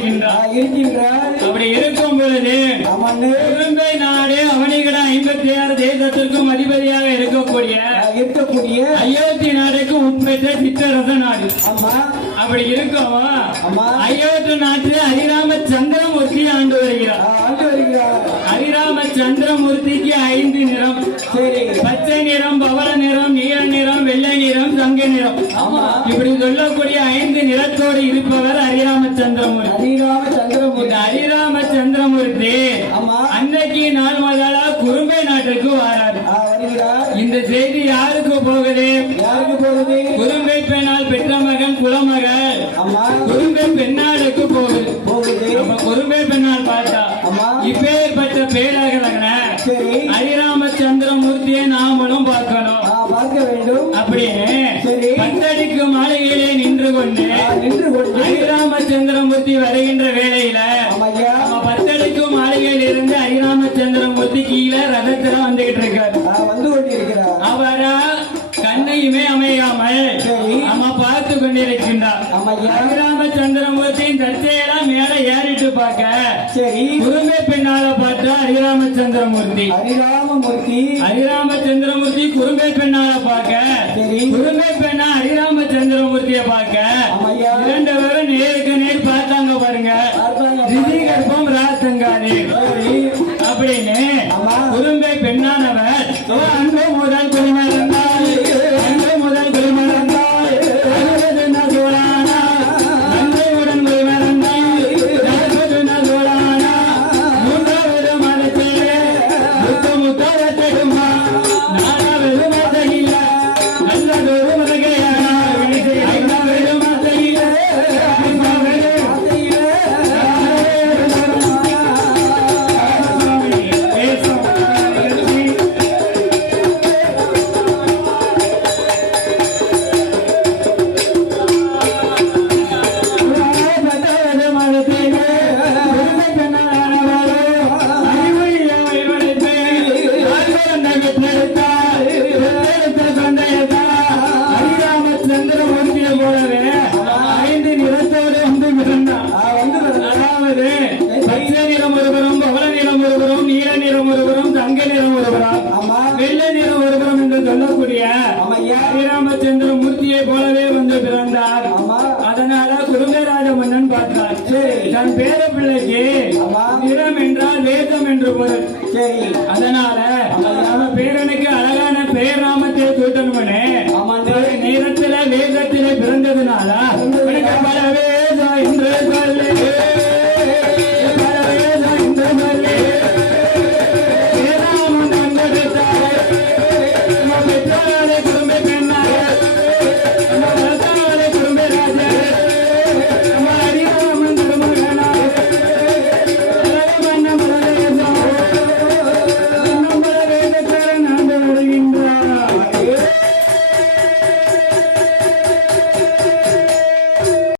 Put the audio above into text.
இருக்கின்றார். அப்படி இருக்கும் பொழுது குறும்பை நாடு அவனிகட 56 தேசத்திற்கும் அதிபதியாக இருக்கக்கூடிய அயோத்தி நாடுக்கு உட்பெற்ற சிற்றரச நாடு. அப்படி இருக்கும் அயோத்தி நாட்டில் ஹரிராம சந்திரமூர்த்தி ஆண்டு வருகிறார். ஹரிராம சந்திரமூர்த்திக்கு 5 நிறம். பச்சை நிறம், பவள நிறம், நீல நிறம், வெள்ளை நிறம், தங்க நிறம். இப்படி சொல்லக்கூடிய 5 நிறத்தோடு இருப்பவர் ஹரிராம சந்திரமூர்த்தி. ஹரிராம சந்திரமூர்த்தி அன்னைக்கு நாள் முதலா குறும்பை நாட்டுக்கு வராரு. இந்த செய்தி யாருக்கு போகுது? குறும்பை பெண்ணால் பெற்ற மகன் குலமகள் குறும்பை பெண்ணாளுக்கு போகுது. நம்ம குறும்பை பெண்ணால் பார்த்தா இப்பேற்பட்ட பேரகலன ஹரிராம சந்திரமூர்த்தியை நாமளும் பார்க்கணும் அப்படின்னு பத்தடிக்கு மாளிகையிலே நின்று கொண்டு ஹரிராம சந்திரமூர்த்தி வருகின்ற வேளையில பத்தடிக்கு மாளிகையில் இருந்து ஹரிராம சந்திரமூர்த்தி கீழே ரதத்துல வந்துகிட்டு இருக்காரு. அவரா கண்ணையுமே அமையாமல் நம்ம பார்த்து கொண்டிருக்கின்றார். ஹரிராம சந்திரமூர்த்தியின் தற்செயலாம் மேல ஏறிட்டு பார்க்க குறும்பை பெண்ணால பார்த்தா ஹரிராம சந்திரமூர்த்தி குறும்பை பெண்ணால பார்க்க குறும்பை பெண்ணா ஹரிராம சந்திரமூர்த்தியை பார்க்க 2 பேரும் நேருக்கு நேர் பார்த்தாங்க பாருங்க. ரிஷிகற்பம் ராசங்கானே அப்படின்னு குறும்பை பெண்ணானவர் அன்பு முதல் குடிமை ஹரிராமச்சந்திரமூர்த்தியை போலவே வந்து பிறந்தார். அதனால குறும்பராஜ மன்னன் பார்த்தார். தன் பேர பிள்ளைக்கு நிறம் என்றால் வேதம் என்று பொருள். அதனால பேரனுக்கு அழகான பெயர் நாமத்தை